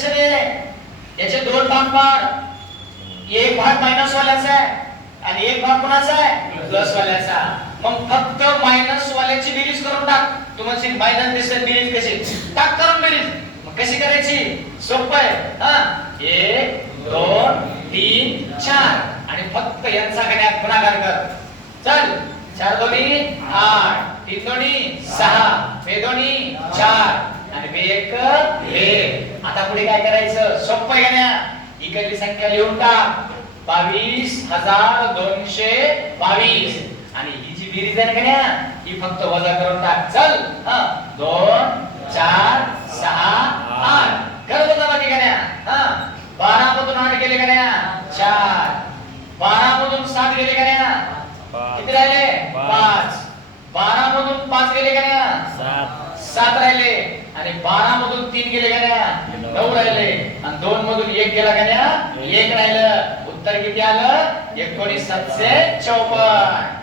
लक्ष दे, याचे दोन भाग पाड, एक भाग मायनस वाल्याचा आहे आणि एक भाग कोणाचा आहे प्लस वाल्याचा. मग फक्त मायनस वाल्याची बेरीज करून टाक. तू म्हणशील मायनस दिसत बेरीज कशी टाक, करून बेरीज. मग कशी करायची, सोपं आहे. हा 1 2 3 4 आणि फक्त यांचा गण्यात गुणाकार कर. चल 4 दोन्ही 8, 3 दोन्ही 6, 2 दोन्ही 4 आणि 1 1. आता पुढे काय करायचं, सोपं आहे गण्या. इकडली संख्या लिहून टाक 22,222 आणि ही जी बेरीज आहे गण्या ही फक्त वजा करून टाक. चल 2 4 6 8 कर वजा बाकी गण्या. 12 मधून 8 गेले गण्या 4, 12 मधून 7 गेले गण्या किती राहिले 5, 12 मधून 5 गेले गण्या 7 राहिले आणि 12 मधून 3 गेले गण्या 9 राहिले आणि 2 मधून 1 गेला गण्या 1 राहिलं. उत्तर किती आलं 19,754.